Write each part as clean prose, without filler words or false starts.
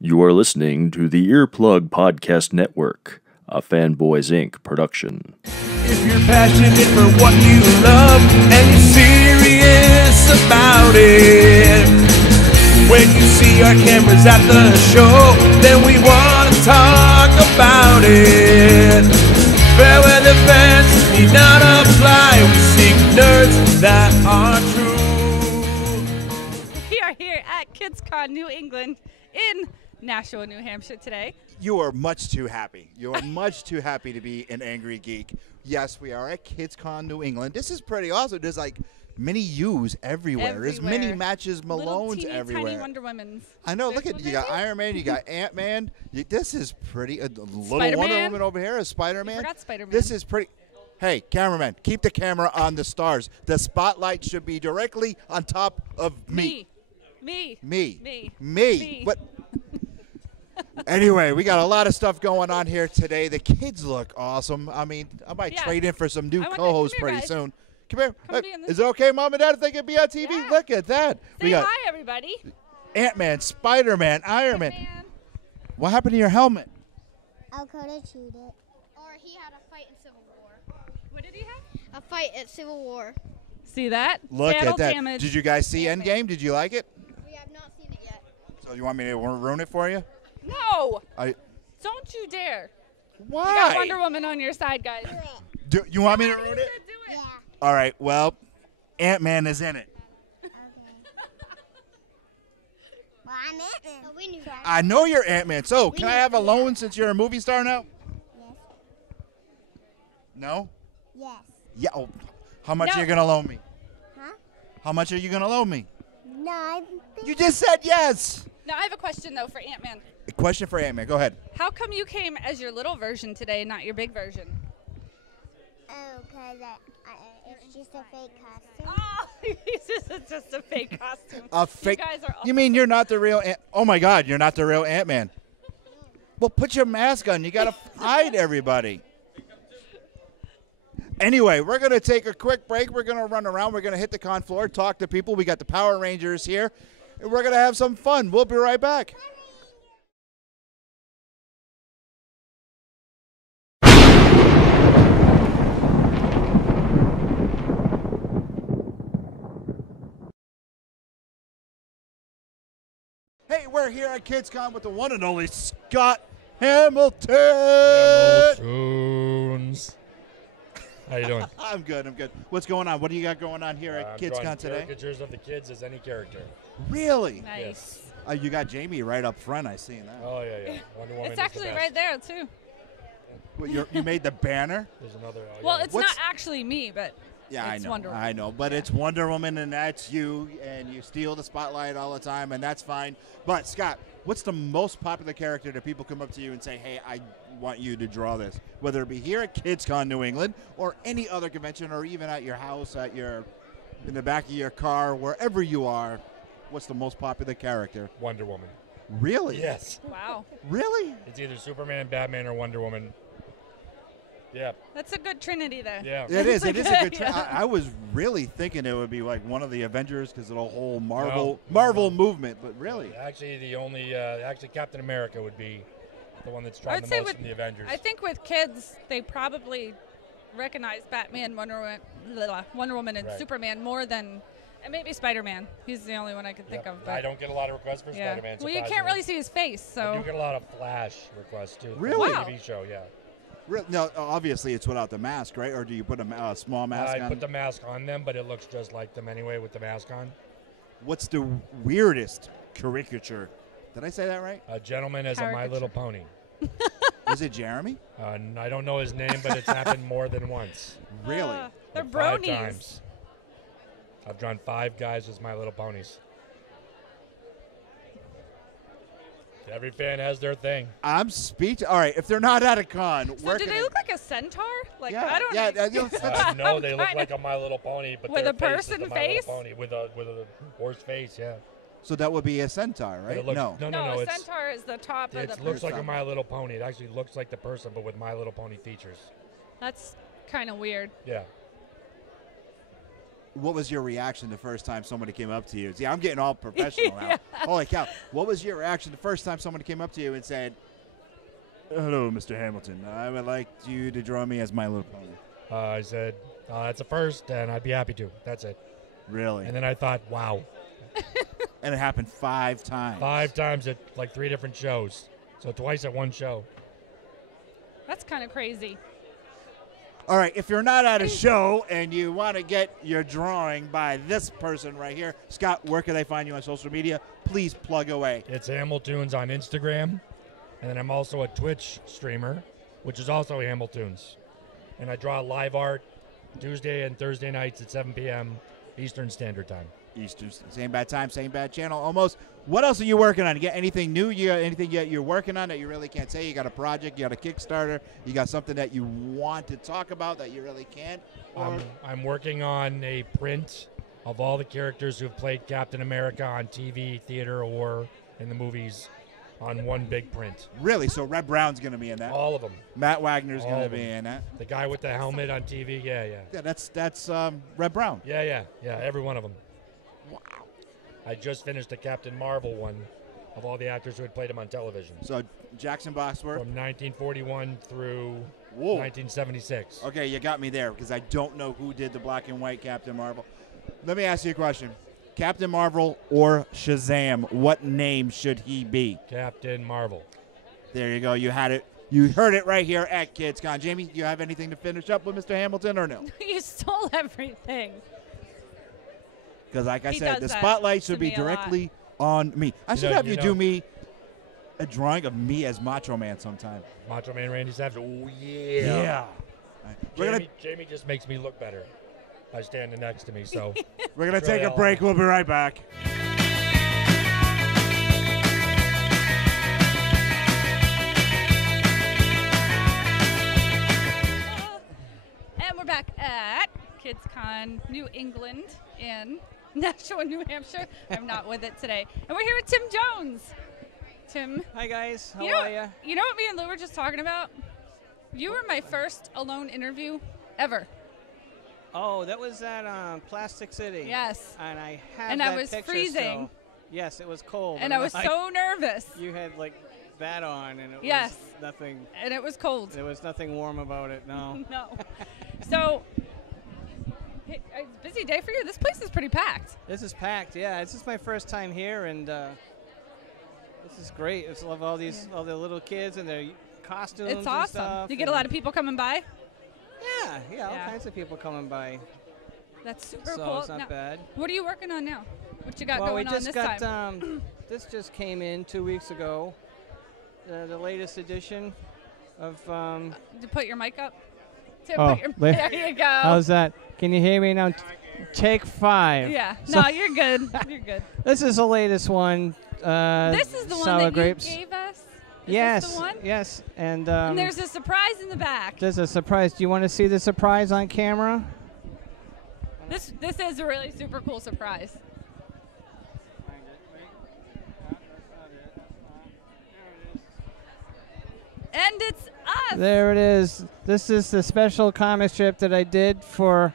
You are listening to the Earplug Podcast Network, a Fanboys Inc. production. If you're passionate for what you love and you're serious about it, when you see our cameras at the show, then we want to talk about it. Fair weather fans need not apply. We seek nerds that are true. We are here at KidsCon New England in Nashua, New Hampshire today. You are much too happy. You are much too happy to be an Angry Geek. Yes, we are at KidsCon New England. This is pretty awesome. There's like mini U's everywhere. There's mini matches Malones everywhere. Tiny Wonder Womans. I know. Look at you got Iron Man. You got Ant Man. This is pretty. A little Spider-Man. Wonder Woman over here. A Spider-Man. You forgot Spider-Man. This is pretty. Hey, cameraman, keep the camera on the stars. The spotlight should be directly on top of me. Me. What? Anyway, we got a lot of stuff going on here today. The kids look awesome. I mean, I might trade in for some new co-hosts pretty soon. Come here. Is it okay, Mom and Dad, if they can be on TV? Yeah. Look at that. Say hi, everybody. Ant-Man, Spider-Man, Iron Man. What happened to your helmet? Al-Qaeda chewed it. Or he had a fight in Civil War. What did he have? A fight at Civil War. See that? Look Battle at that. Damage. Did you guys see Endgame? Did you like it? We have not seen it yet. So you want me to ruin it for you? No! Don't you dare. Why? You got Wonder Woman on your side, guys. Do you want me to ruin it? Do it. Yeah. All right, well, Ant-Man is in it. Okay. Well, I'm Ant-Man. Oh, we knew that. I know you're Ant-Man. So, can I have a loan since you're a movie star now? Yes. No? Yes. Yeah. Oh, how much No. are you going to loan me? Huh? How much are you going to loan me? No, I think You just said yes. Now, I have a question, though, for Ant-Man. A question for Ant-Man. Go ahead. How come you came as your little version today, not your big version? because it's just a fake costume. Oh, it's just a fake costume. A fake. You guys are You mean you're not the real Ant? Oh my God, you're not the real Ant-Man. Well, put your mask on. You got to hide everybody. Anyway, we're going to take a quick break. We're going to run around. We're going to hit the con floor, talk to people. We got the Power Rangers here, and we're going to have some fun. We'll be right back. Hey, we're here at KidsCon with the one and only Scott Hamilton. Hamiltons. How you doing? I'm good. What's going on? What do you got going on here at KidsCon today? Caricatures of the kids as any character. Really? Nice. Yes. You got Jamie right up front. I seen that. Oh yeah. Wonder Woman. It's actually right there, too. Well, you made the banner? There's another. Well, yeah. it's not actually me, but Yeah, it's I know. Wonder Woman. I know, but it's Wonder Woman, and that's you, and you steal the spotlight all the time, and that's fine. But Scott, what's the most popular character that people come up to you and say, "Hey, I want you to draw this," whether it be here at KidsCon New England or any other convention, or even at your house, in the back of your car, wherever you are? What's the most popular character? Wonder Woman. Really? Yes. Wow. Really? It's either Superman, Batman, or Wonder Woman. Yeah. That's a good trinity there. Yeah. It is. It is a good. Yeah. I was really thinking it would be like one of the Avengers because of the whole Marvel No. movement, but really, Actually, the only Captain America would be the one that's I trying would the say most in the Avengers. I think with kids, they probably recognize Batman, Wonder Woman, and Right. Superman more than, and maybe Spider-Man. He's the only one I could think Yep. of. But I don't get a lot of requests for yeah. Spider-Man. Well, you can't surprisingly. really see his face, I do so get a lot of Flash requests too. from Really? the Wow. TV show, yeah. no. Obviously, it's without the mask, right? Or do you put a small mask I on? put the mask on them, but it looks just like them anyway with the mask on. What's the weirdest caricature? Did I say that right? A gentleman is a My Caricature. Little Pony. Was it Jeremy? I don't know his name, but it's happened more than once. Really? They're Like 5 bronies. times. I've drawn 5 guys as My Little Ponies. Every fan has their thing. I'm All right, if they're not at a con, So where do can they look like a centaur? Like Yeah, I don't. yeah, No, they look like a My Little Pony, but With their a face is person the My Little face? Pony with a horse face. Yeah. So that would be a centaur, But right? it looks, No. no. a It's, centaur is the top of it the looks like a person. My Little Pony. It actually looks like the person, but with My Little Pony features. That's kind of weird. Yeah. what was your reaction the first time somebody came up to you? See, I'm getting all professional now. Holy cow. What was your reaction the first time somebody came up to you and said, "Hello, Mr. Hamilton. I would like you to draw me as My Little Pony"? I said, that's a first, and I'd be happy to. That's it. Really? And then I thought, wow. And it happened 5 times. 5 times at like 3 different shows. So twice at one show. That's kind of crazy. All right, if you're not at a show and you want to get your drawing by this person right here, Scott, where can they find you on social media? Please plug away. It's Hamiltunes on Instagram, and then I'm also a Twitch streamer, which is also Hamiltunes. And I draw live art Tuesday and Thursday nights at 7 p.m. Eastern Standard Time. Eastern, same bad time, same bad channel, almost. What else are you working on? You got anything new? You got anything you're working on that you really can't say? You got a project, you got a Kickstarter, you got something that you want to talk about that you really can't? I'm working on a print of all the characters who've played Captain America on TV, theater, or in the movies on one big print. Really? So Red Brown's going to be in that? All of them. Matt Wagner's All going to of be them. in that? The guy with the helmet on TV, yeah. Yeah, that's Red Brown. Yeah, every one of them. Wow. I just finished the Captain Marvel one of all the actors who had played him on television. So Jackson Boxworth. From 1941 through 1976. Okay, you got me there because I don't know who did the black and white Captain Marvel. Let me ask you a question. Captain Marvel or Shazam, what name should he be? Captain Marvel. There you go. You had it. You heard it right here at KidsCon. Jamie, do you have anything to finish up with Mr. Hamilton or no? You stole everything. Because like I He said, does the that spotlight to should be me a lot. directly on me. I should have you know- do me a drawing of me as Macho Man sometime. Macho Man Randy Savage. Oh, Yeah. Jamie just makes me look better by standing next to me. So We're going to It's take really a all break. on. We'll be right back. And we're back at KidsCon New England in Nashua, New Hampshire. I'm not with it today. And we're here with Tim Jones. Tim. Hi, guys. How you know, are you? You know what me and Lou were just talking about? You were my first alone interview ever. Oh, that was at Plastic City. Yes. And I had And that I was picture freezing. still. Yes, it was cold. And I was so nervous. You had like that on, and it Yes. was nothing. And it was cold. There was nothing warm about it. No. No. So, it's a busy day for you. This place is pretty packed. This is packed. Yeah, this is my first time here, and this is great. I just love all the little kids and their costumes. It's and awesome. stuff, You get a lot of people coming by. Yeah, all kinds of people coming by. That's super So cool. it's not Now, bad. What are you working on now? What you got Well, going we on just this got time? this just came in 2 weeks ago. The latest edition of. To put your mic up. Tim, Oh, put your, there- there you go. How's that? Can you hear me now? Take 5. Yeah. So- No, you're good. You're good. This is the latest one. This is the one sour that grapes. you gave us? Is Yes. this the one? Yes. And, And there's a surprise in the back. there's a surprise. Do you want to see the surprise on camera? This is a really super cool surprise. And it's us. There it is. This is the special comic strip that I did for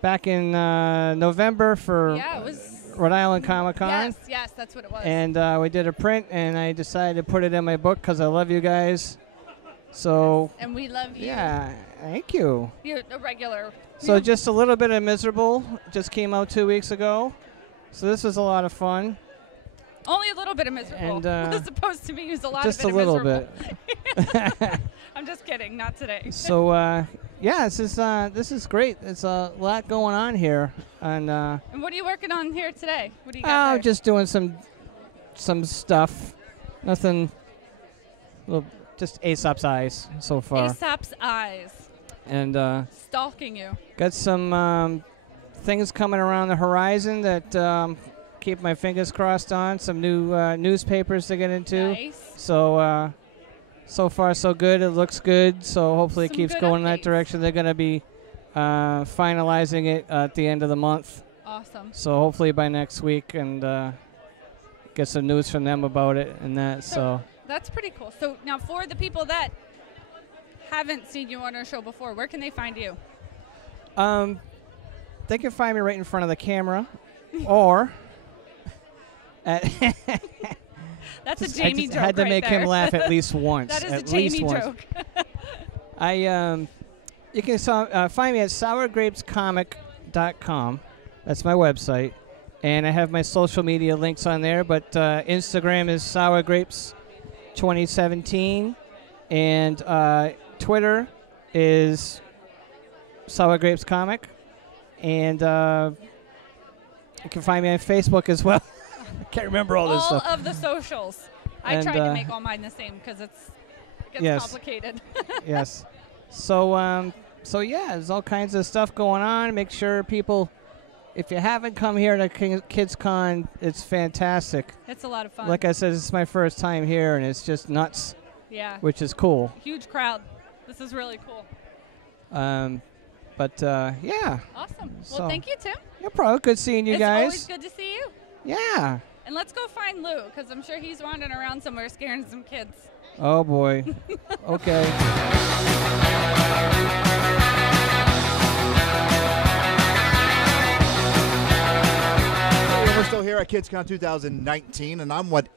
back in November for Yeah, it was. Rhode Island Comic Con. Yes, that's what it was. And we did a print, and I decided to put it in my book because I love you guys. So, And we love you. yeah, thank you. You're a regular. So just a little bit of Miserable just came out 2 weeks ago. So this was a lot of fun. Only a little bit of miserable. And, As opposed to me, use a lot just of a it little of miserable. bit. I'm just kidding. Not today. So yeah, this is great. There's a lot going on here, and And what are you working on here today? What do you got there? just doing some stuff. Nothing. Well, just Aesop's eyes so far, Aesop's eyes. and Stalking you. got some things coming around the horizon that keep my fingers crossed on. Some new newspapers to get into. Nice. So so far so good. It looks good. So hopefully it Some keeps good going in that updates. direction. They're going to be finalizing it at the end of the month. Awesome. So hopefully by next week, and get some news from them about it and that. So That's pretty cool. So now for the people that haven't seen you on our show before, where can they find you? they can find me right in front of the camera, or at That's a Jamie joke. had to right make there. him laugh at least once. That is at a Jamie least once. joke. You can find me at sourgrapescomic.com. That's my website. And I have my social media links on there, but Instagram is Sour Grapes 2017, and Twitter is Sour Grapes Comic, and you can find me on Facebook as well. I can't remember all this stuff. All of the socials. I And, tried to make all mine the same because it gets yes. complicated. Yes. So yeah, there's all kinds of stuff going on. Make sure people, if you haven't come here to Kids Con, it's fantastic. It's a lot of fun. Like I said, it's my first time here, and it's just nuts, yeah. which is cool. Huge crowd. This is really cool. Yeah. Awesome. So- Well, thank you, Tim. No problem. Good seeing you It's guys. always good to see you. Yeah. And let's go find Lou, because I'm sure he's wandering around somewhere scaring some kids. Oh boy. Okay. We're still here at KidsCon 2019, and I'm with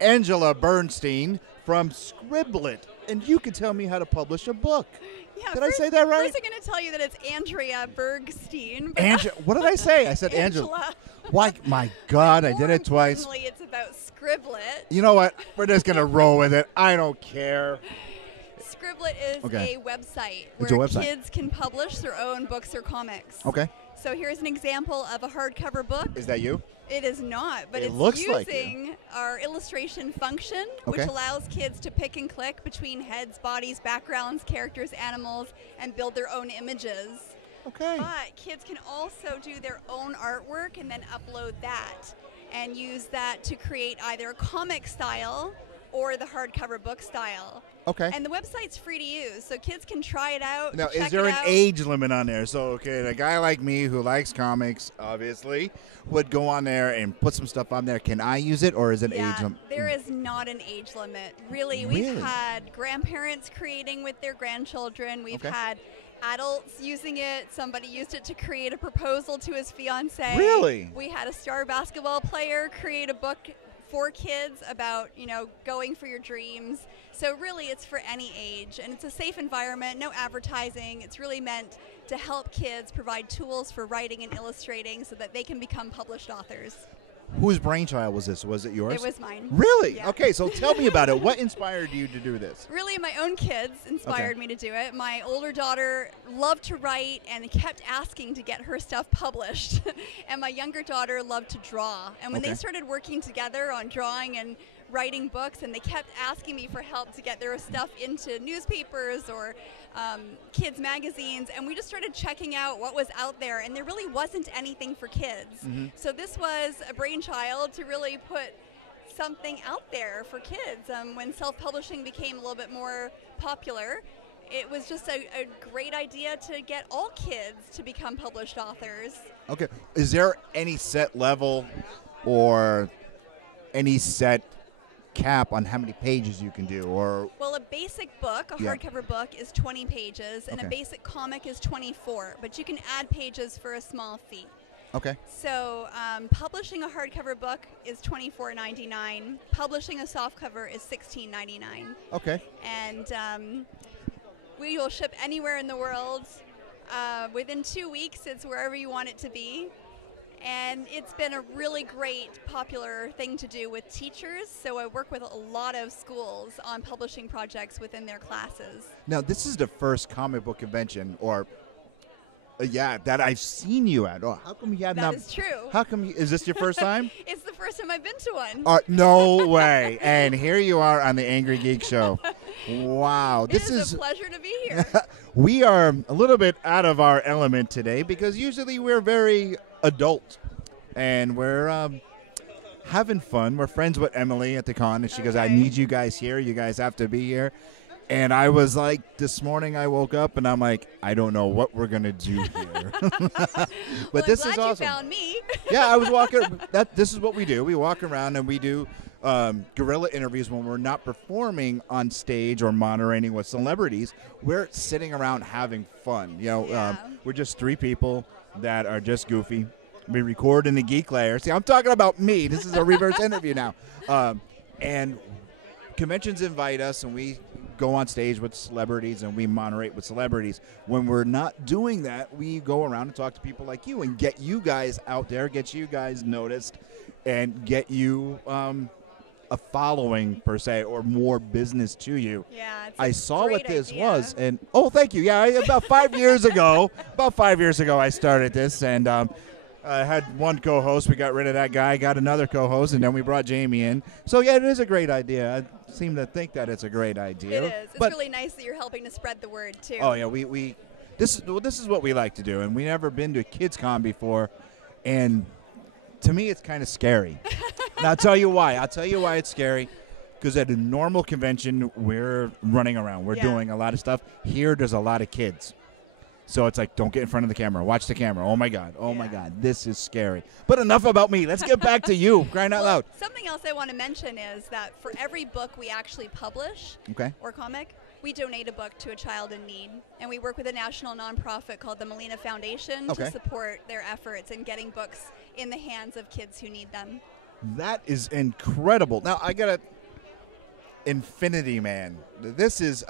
Angela Bernstein from Scribblitt. And you can tell me how to publish a book. Yeah, Did I say that right? First, I'm going to tell you that it's Andrea Bergstein. What did I say? I said Angela. Why? My God, I did it twice. Importantly, it's about Scribblitt. You know what? We're just going to roll with it. I don't care. Scribblitt is Okay. a website It's a where website. kids can publish their own books or comics. Okay. So here's an example of a hardcover book. Is that you? It is not, but It it's looks like you. using our illustration function, Okay. which allows kids to pick and click between heads, bodies, backgrounds, characters, animals, and build their own images. Okay. But kids can also do their own artwork and then upload that and use that to create either a comic style or the hardcover book style. Okay. And the website's free to use, so kids can try it out. Now, check is there it an out. age limit on there? So, okay, a guy like me who likes comics, obviously, would go on there and put some stuff on there. Can I use it, or is it Yeah, age limit? there is not an age limit. Really, Really? we've had grandparents creating with their grandchildren. We've Okay. had adults using it. Somebody used it to create a proposal to his fiance. Really? We had a star basketball player create a book for kids about, going for your dreams. So really, it's for any age, and it's a safe environment, no advertising. It's really meant to help kids provide tools for writing and illustrating so that they can become published authors. Whose brainchild was this? Was it yours? It was mine. Really? Yeah. Okay, so tell me about it. What inspired you to do this? Really, my own kids inspired me to do it. My older daughter loved to write and kept asking to get her stuff published. And my younger daughter loved to draw. And when they Okay. started working together on drawing and writing books, and they kept asking me for help to get their stuff into newspapers or kids magazines, and we just started checking out what was out there, and there really wasn't anything for kids. So this was a brainchild to really put something out there for kids. When self-publishing became a little bit more popular, it was just a great idea to get all kids to become published authors. Okay. Is there any set level or any set cap on how many pages you can do? Or Well, a basic book, a Yeah. hardcover book, is 20 pages, and a Okay. basic comic is 24, but you can add pages for a small fee. Okay. So publishing a hardcover book is $24.99. Publishing a softcover is $16.99. Okay. And we will ship anywhere in the world. Within 2 weeks, it's wherever you want it to be. And it's been a really great, popular thing to do with teachers. So I work with a lot of schools on publishing projects within their classes. Now, this is the first comic book convention, or that I've seen you at. Oh, how come you have not? That is true. How come? Is this your first time? It's the first time I've been to one. No way. And here you are on the Angry Geek Show. Wow. It is a pleasure to be here. We are a little bit out of our element today because usually we're very adult and we're having fun. We're friends with Emily at the con, and she goes, I need you guys here. You guys have to be here. And I was like, this morning I woke up and I'm like, I don't know what we're going to do here. But Well, this I'm is glad awesome. you found me. Yeah, I was walking. This is what we do. We walk around and we do guerrilla interviews when we're not performing on stage or moderating with celebrities. We're sitting around having fun. We're just three people that are just goofy. We record in the Geek Lair. See, I'm talking about me. This is a reverse interview now. And conventions invite us, and we go on stage with celebrities, and we moderate with celebrities. When we're not doing that, we go around and talk to people like you and get you guys out there, get you guys noticed, and get you a following, per se, or more business to you. Yeah, I saw what this idea. was, and thank you. Yeah, about 5 years ago, I started this, and I had one co-host. We got rid of that guy, got another co-host, and then we brought Jamie in. So, yeah, it is a great idea. I seem to think that it's a great idea. It is. It's really nice that you're helping to spread the word, too. Oh, yeah, this is what we like to do, and we've never been to a Kids Con before, and to me it's kind of scary. And I'll tell you why. It's scary. Because at a normal convention, we're running around. We're doing a lot of stuff. Here, there's a lot of kids. So it's like, don't get in front of the camera. Watch the camera. Oh, my God. Oh, my God. This is scary. But enough about me. Let's get back to you. Crying out loud. Something else I want to mention is that for every book we actually publish or comic, we donate a book to a child in need. And we work with a national nonprofit called the Molina Foundation to support their efforts in getting books in the hands of kids who need them. That is incredible. Now, I got to... Infinity Man. This is,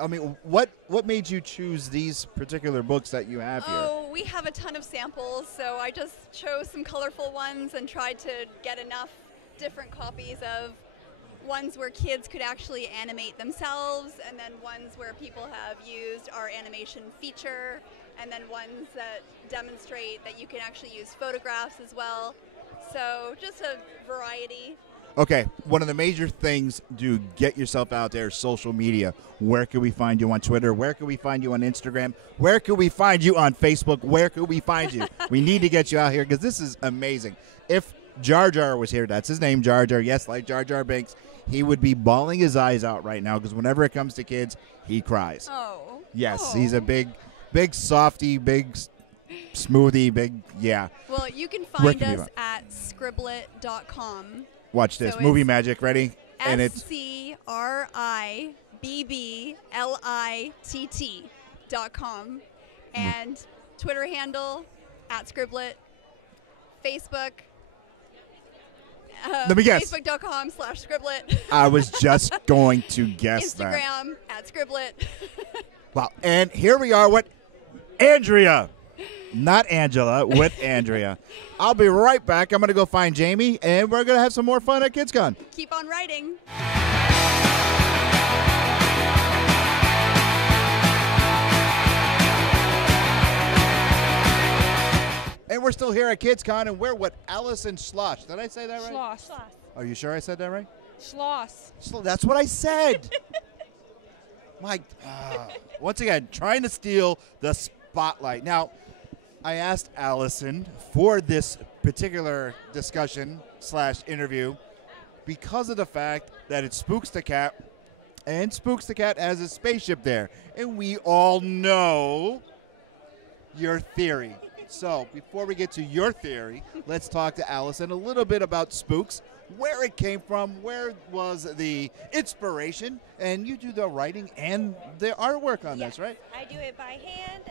what made you choose these particular books that you have here? Oh, we have a ton of samples, so I just chose some colorful ones and tried to get enough different copies of ones where kids could actually animate themselves, and then ones where people have used our animation feature, and then ones that demonstrate that you can actually use photographs as well. So just a variety. Okay, one of the major things to get yourself out there is social media. Where can we find you on Twitter? Where can we find you on Instagram? Where can we find you on Facebook? Where can we find you? We need to get you out here because this is amazing. If Jar Jar was here, that's his name, Jar Jar, yes, like Jar Jar Binks, he would be bawling his eyes out right now because whenever it comes to kids, he cries. Oh. Yes, he's a big softy, big smoothie, yeah. Well, you can find us at scribblitt.com. Watch this. So Movie magic. Ready? And it's scribblitt.com. And Twitter handle at scribblitt. Facebook. Let me guess. Facebook.com/scribblitt. I was just going to guess that. Instagram at scribblitt. Wow. And here we are with Andrea. Not Angela, with Andrea. I'll be right back. I'm going to go find Jamie, and we're going to have some more fun at KidsCon. Keep on writing. And we're still here at KidsCon, and we're with Allison Schloss. Did I say that right? Schloss. Are you sure I said that right? Schloss. That's what I said. Once again, trying to steal the spotlight. Now, I asked Allison for this particular discussion / interview because of the fact that it spooks the cat, and Spooks the Cat has a spaceship there. And we all know your theory. So before we get to your theory, let's talk to Allison a little bit about Spooks, where it came from, where was the inspiration, and you do the writing and the artwork on this, right? I do it by hand.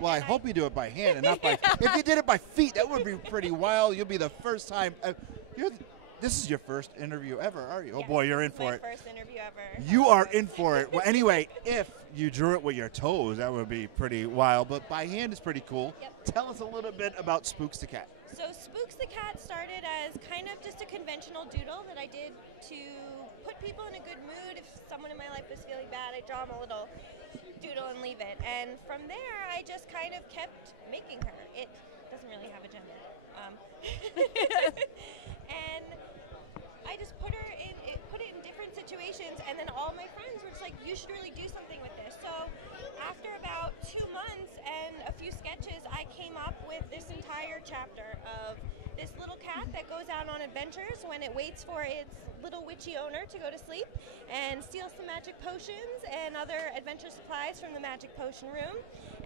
Well, I hope you do it by hand and not by... If you did it by feet, that would be pretty wild. You'll be the first time... This is your first interview ever, are you? Yes, oh, boy, you're in for it. My first interview ever. You are in for it. Well, anyway, if you drew it with your toes, that would be pretty wild. But by hand is pretty cool. Yep. Tell us a little bit about Spooks the Cat. So Spooks the Cat started as kind of just a conventional doodle that I did to put people in a good mood. If someone in my life was feeling bad, I'd draw them a little doodle and leave it. And from there, I just kind of kept making her. It doesn't really have a gender. And I just put it in different situations, and then all my friends were just like, you should really do something with this. So after about 2 months and a few sketches, I came up with this entire chapter of this little cat that goes out on adventures when it waits for its little witchy owner to go to sleep and steals some magic potions and other adventure supplies from the magic potion room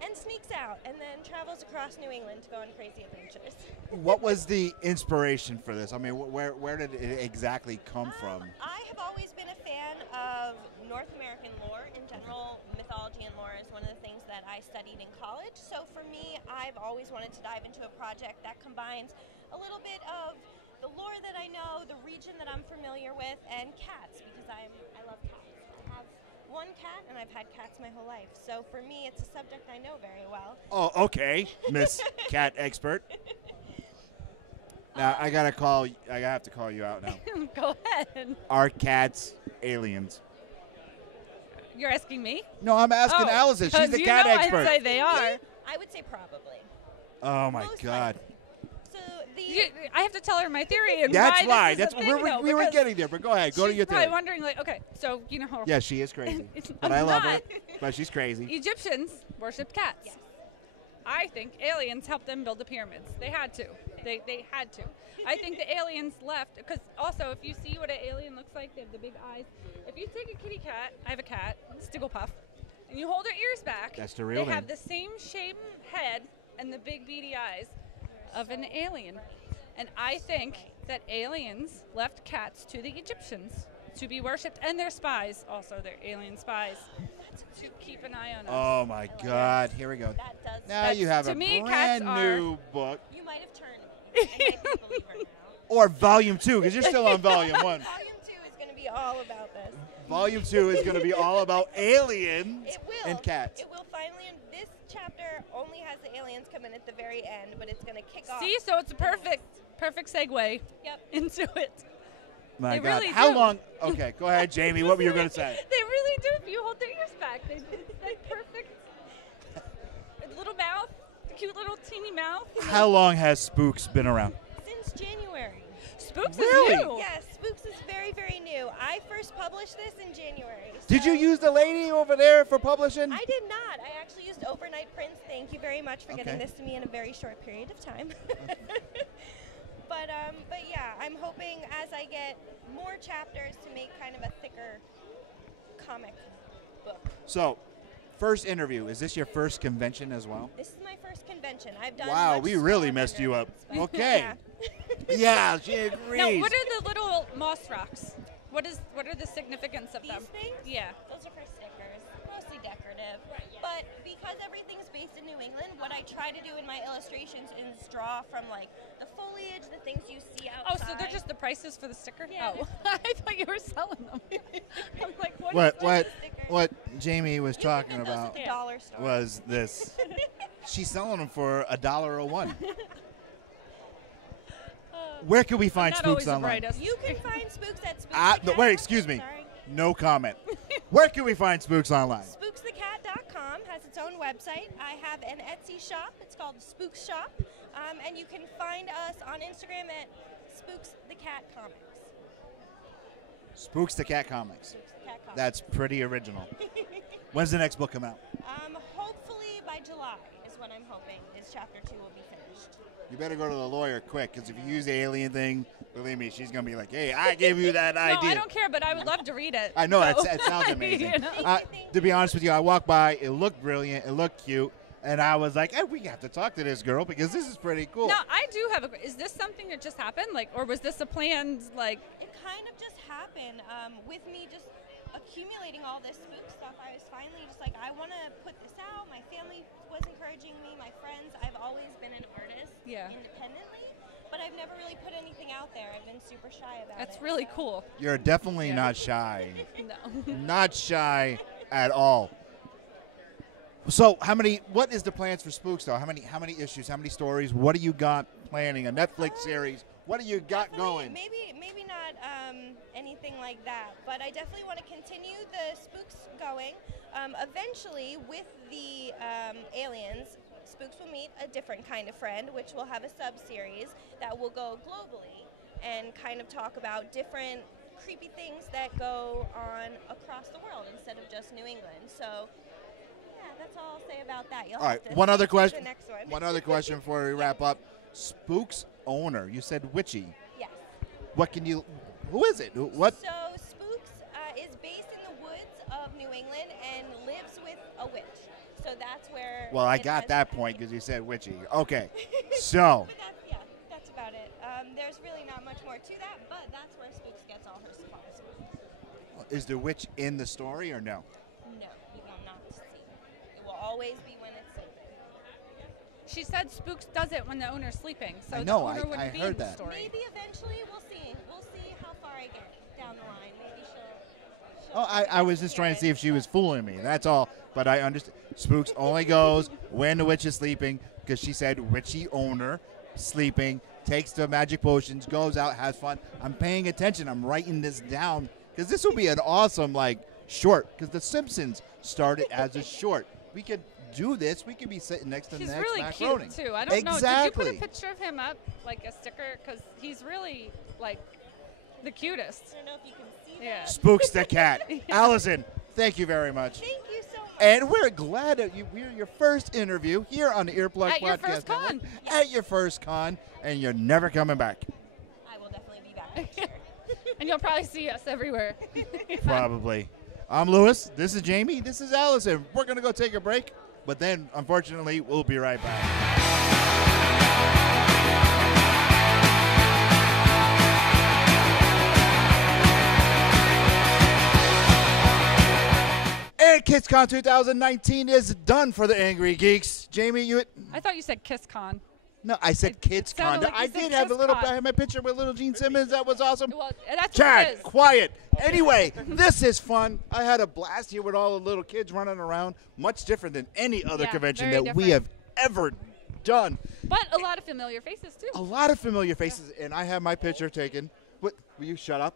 and sneaks out and then travels across New England to go on crazy adventures. What was the inspiration for this? I mean, where did it exactly come from? I have always been a fan of North American lore in general. Mythology and lore is one of the things that I studied in college. So for me, I've always wanted to dive into a project that combines a little bit of the lore that I know, the region that I'm familiar with, and cats, because I love cats. I have one cat, and I've had cats my whole life. So for me, it's a subject I know very well. Oh, okay, Miss Cat Expert. Now I have to call you out now. Go ahead. Are cats aliens? You're asking me? No, I'm asking Allison. She's the cat expert. I'd say they are. I would say probably. Oh my Most God. likely. So I have to tell her my theory. And That's why fine. This is That's a thing, we were because getting there, but go ahead. Go to your she's probably theory. wondering, like, okay, so you know how Yeah, she is crazy, but I'm I love her. not. But she's crazy. Egyptians worshipped cats. Yes. I think aliens helped them build the pyramids. They had to. They had to. I think the aliens left because also if you see what an alien looks like, they have the big eyes. If you take a kitty cat, I have a cat, Stigglepuff, and you hold her ears back, That's the real they have name. the same shaped head and the big beady eyes of an alien. And I think that aliens left cats to the Egyptians to be worshipped, and their spies also, they're alien spies, to keep an eye on us. Oh my God! Here we go. that does. Now you have to a me, brand cats new book, You might have turned me. I might be a believer now. or Volume 2, because you're still on Volume 1. Volume 2 is going to be all about this. Volume 2 is going to be all about aliens It will. and cats. It will finally. And this chapter only has the aliens come in at the very end, but it's going to kick off. See, so it's a perfect segue Yep. into it. My They God! really How do. long? Okay, go ahead, Jamie. What were you going to say? They really do if you hold their ears back. They do that perfect little mouth, cute little teeny mouth. How long has Spooks been around? Since January. Spooks Really? is new. Yes, Spooks is very, very new. I first published this in January. Did so- you use the lady over there for publishing? I did not. I actually used overnight prints. Thank you very much for getting Okay. this to me in a very short period of time. But yeah, I'm hoping as I get more chapters to make kind of a thicker comic book. So, first interview. Is this your first convention as well? This is my first convention. I've done. Wow, much we really smaller messed you up. conventions, but Okay. yeah. Yeah, she agrees. Now, what are the little moss rocks? What are the significance of These them? things? Yeah. Those are for stickers, mostly decorative. But because everything's based in New England, what I try to do in my illustrations is draw from like the foliage, the things you see Oh, outside. so they're just the prices for the sticker? Yeah, Oh, I thought you were selling them. I'm like, what? What Jamie was You can talking get those about at the dollar store. was this. She's selling them for $1.01. Where can we find not always Spooks the online? brightest. You can find Spooks at Spooks. No, wait, excuse me. Sorry. No comment. Where can we find Spooks online? SpooksTheCat.com has its own website. I have an Etsy shop. It's called the Spooks Shop. And you can find us on Instagram at Spooks the Cat Comics. Spooks the Cat Comics. Spooks the Cat Comics. That's pretty original. When's the next book come out? Hopefully by July is what I'm hoping. Is chapter 2 will be finished. You better go to the lawyer quick, because if you use the alien thing, believe me, she's going to be like, hey, I gave you that No, idea. I don't care, but I would love to read it. I know, So- it sounds amazing. You know? To be honest with you, I walked by, it looked brilliant, it looked cute, and I was like, hey, we have to talk to this girl, because this is pretty cool. Now, I do have a. Is this something that just happened, like, or was this a planned, like? It kind of just happened with me just accumulating all this spook stuff. I was finally just like, I want to put this out. My family was encouraging me, my friends. I've always been an artist independently, but I've never really put anything out there. I've been super shy about it. That's really so. cool. You're definitely not shy. No. Not shy at all. So, what is the plans for Spooks, though? How many issues, how many stories? What do you got planning? A Netflix series? What do you got going? Maybe not anything like that, but I definitely want to continue the Spooks going. Eventually, with the aliens, Spooks will meet a different kind of friend, which will have a sub-series that will go globally and kind of talk about different creepy things that go on across the world instead of just New England. So, yeah, that's all I'll say about that. You'll All right, have to one other see question. The next one. One other question before we wrap up. Spooks owner. You said witchy. Yes. What can you? Who is it? What? So Spooks is based in the woods of New England and lives with a witch. So that's where. Well, I it got has- that point because you said witchy. Okay. So. But that's about it. There's really not much more to that, but that's where Spooks gets all her supplies. Is the witch in the story or no? No, you will not see. It will always be when it's safe. She said Spooks does it when the owner's sleeping, so I know, the owner I wouldn't be heard in the that. story. Maybe eventually we'll see. We'll see how far I get down the line. Maybe she'll Oh, I was just trying to see if she was fooling me. That's all. But I understand. Spooks only goes when the witch is sleeping because she said witchy owner, sleeping, takes the magic potions, goes out, has fun. I'm paying attention. I'm writing this down because this will be an awesome, short because The Simpsons started as a short. We could do this. We could be sitting next to He's the next really macaroni. cute, too. I don't know. Did Exactly. you put a picture of him up, like a sticker? Because he's really, the cutest. I don't know if you can see Yeah. Spooks the cat. Allison, thank you very much. Thank you so much. And we're glad that we're your first interview here on the Earplug At your Podcast first con. Network. At your first con, and you're never coming back. I will definitely be back next year. And you'll probably see us everywhere. Probably. I'm Lewis. This is Jamie. This is Allison. We're going to go take a break, but then, unfortunately, we'll be right back. And KidsCon 2019 is done for the Angry Geeks. Jamie, you... I thought you said KissCon. No, I said KidsCon. sounded like you I said did have a little... KissCon. I had my picture with little Gene Simmons. That was awesome. Well, that's what it Chad, is. quiet. Anyway, this is fun. I had a blast here with all the little kids running around. Much different than any other Yeah, convention very that we have ever done. But a lot of familiar faces, too. A lot of familiar faces, and I had my picture taken. What? Will you shut up?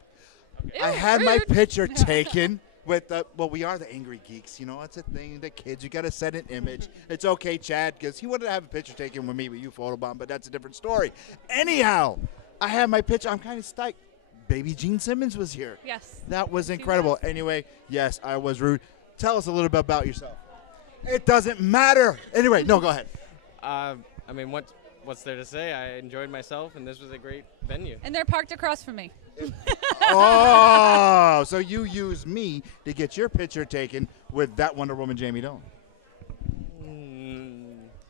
Ew, I had my rude. picture taken with the. Well, we are the Angry Geeks. You know, it's a thing. The kids, you got to set an image. It's okay, Chad, because he wanted to have a picture taken with me, with you, photobomb, but that's a different story. Anyhow, I had my picture. I'm kind of psyched. Baby Gene Simmons was here. Yes. That was incredible. Anyway, yes, I was rude. Tell us a little bit about yourself. It doesn't matter. Anyway, no, go ahead. What's there to say? I enjoyed myself, and this was a great venue. And they're parked across from me. Oh, so you use me to get your picture taken with that Wonder Woman Jamie Dolan.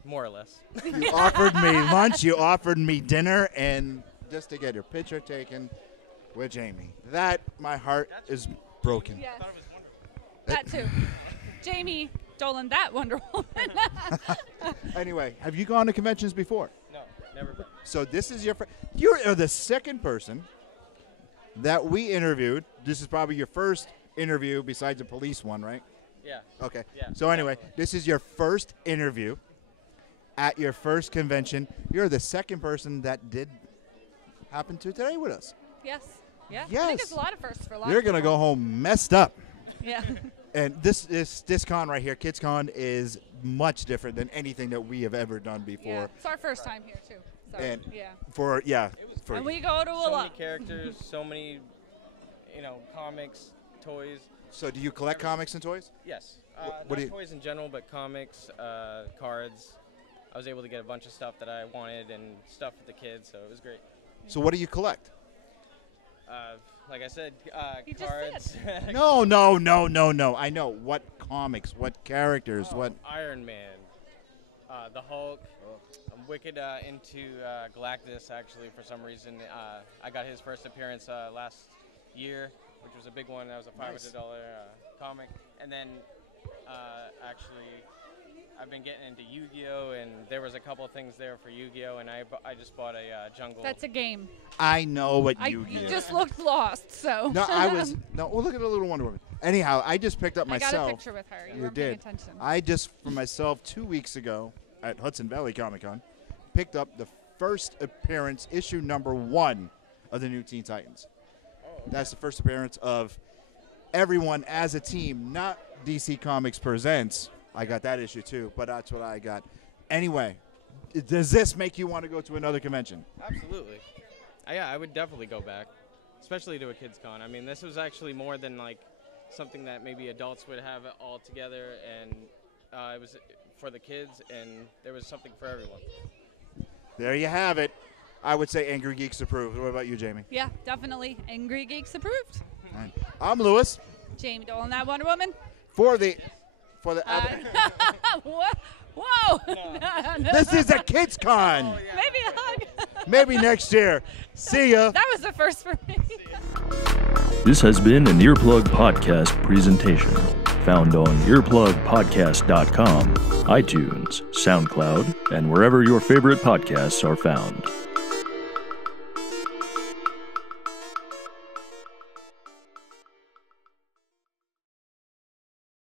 More or less. You offered me lunch, you offered me dinner, and just to get your picture taken with Jamie. That, my heart is broken. Yes. That, too. Jamie Dolan, that Wonder Woman. Anyway, have you gone to conventions before? No, never been. So this is your you are the second person that we interviewed. This is probably your first interview besides the police one, right? Yeah. Okay. Yeah, So anyway, this is your first interview at your first convention. You're the second person that did happen to today with us. Yes. Yeah. I Yes. think it's a lot of firsts for a lot You're of gonna people. go home messed up. Yeah. And this con right here, KidsCon, is much different than anything that we have ever done before. Yeah. It's our first time here, too. So, And yeah. for And we go to a So many lot. characters, so many, comics, toys. So do you collect comics and toys? Yes. What Not do you- toys in general, but comics, cards. I was able to get a bunch of stuff that I wanted and stuff for the kids, so it was great. So what do you collect? Like I said, You just cards. No. I know what comics, what characters, what. Iron Man, the Hulk. I'm wicked into Galactus, actually, for some reason. I got his first appearance last year, which was a big one. That was a $500 comic. And then, actually, I've been getting into Yu-Gi-Oh! And there was a couple things there for Yu-Gi-Oh! And I just bought a jungle. That's a game. I know what You Yu-Gi-Oh. just looked lost, so. No, I was no. Well, look at the little Wonder Woman. Anyhow, I just picked up I myself. got a picture with her. You weren't paying did. attention. I just for myself 2 weeks ago at Hudson Valley Comic Con picked up the first appearance, issue number 1 of the new Teen Titans. That's the first appearance of everyone as a team, not DC Comics Presents. I got that issue too, but that's what I got. Anyway, does this make you want to go to another convention? Absolutely. Yeah, I would definitely go back, especially to a kids con. I mean, this was actually more than like something that maybe adults would have all together, and it was for the kids, and there was something for everyone. There you have it. I would say Angry Geeks approved. What about you, Jamie? Yeah, definitely. Angry Geeks approved. Right. I'm Lewis. Jamie Dolan, that Wonder Woman. For the Whoa! This is a Kids Con. Maybe a hug. Maybe next year. See ya. That was the first for me. This has been an Earplug Podcast presentation, found on earplugpodcast.com, iTunes, SoundCloud, and wherever your favorite podcasts are found.